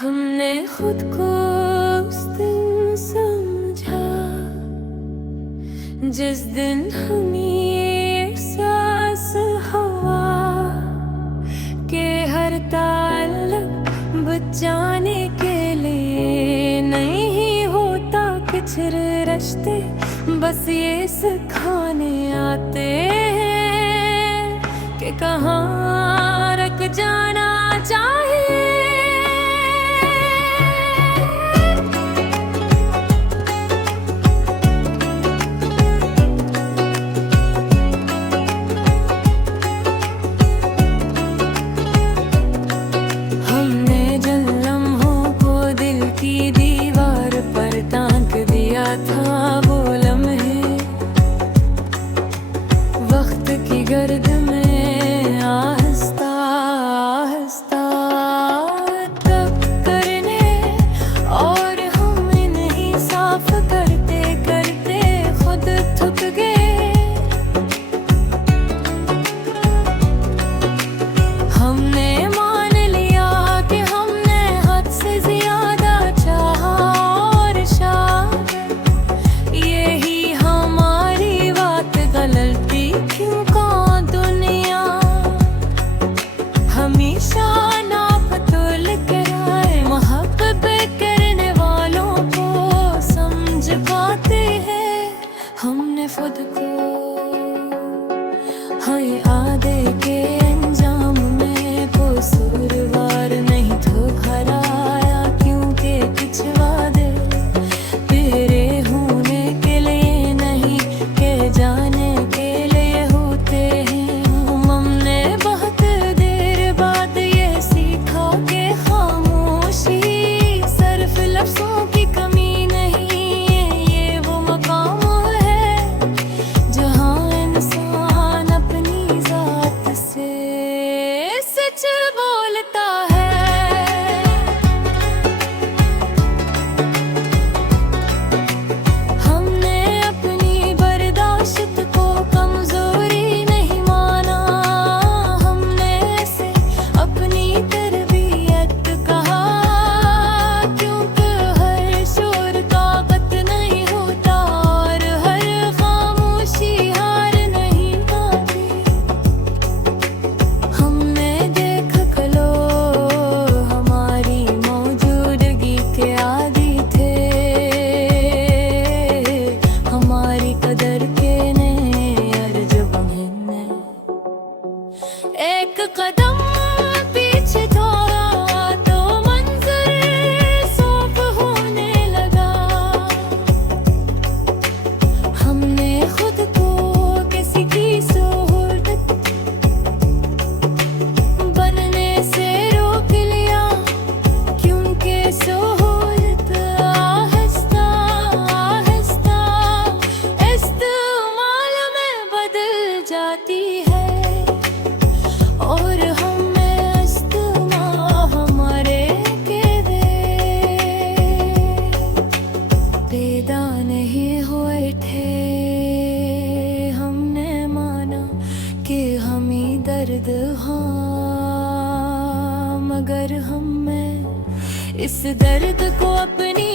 हमने खुद को उस दिन समझा जिस दिन हमें ये एहसास हुआ कि हर ताल्लुक बचाने के लिए नहीं होता। कुछ रिश्ते बस ये सिखाने आते हैं कि कहाँ रख जाना चाहिए। हमने जिन लम्हों को दिल की दीवार पर टांग दिया था, वो लम्हे वक्त की गर्द में आहिस्ता आहिस्ता तब करने और हम इन्हीं साफ करते करते खुद थक गए। हमने मान लिया कि हमने हद से ज्यादा चाहा और शायद यही हमारी बात गलती क्यों का दुनिया हमेशा नाप तोल कराए। मोहब्बत करने वालों को समझ पाते हैं हमने खुद को हाय आधे के अंजाम में कसूरवार नहीं तो हराया, क्योंकि कुछ वादे तेरे होने के लिए नहीं के जाने के लिए होते हैं। हमने बहुत देर बाद ये सीखा कि खामोशी सिर्फ लफ्ज़ों की कमी नहीं है, ये वो मकाम है जहाँ इंसान अपनी जात से सच बोलता है। हमने अपनी बर्दाश्त को कमजोरी नहीं माना, हमने इसे अपनी तरबियत कहा, क्योंकि हर शोर ताकत नहीं होता और हर खामोशी हार नहीं पाती। हमने देख लो हमारी मौजूदगी के आदी थे, हमारी कदर के ने अर्ज बने एक कदम पीछे थोड़ा तो मंजर साफ होने लगा। हमने खुद को किसी की सोहबत बनने से रोक लिया, क्योंकि सोहबत आहिस्ता आहिस्ता इस्तेमाल में बदल जाती है और हमें इस्तेमाल हमारे के पैदा नहीं हुए थे। हमने माना कि हम ही दर्द हाँ, मगर हमें इस दर्द को अपनी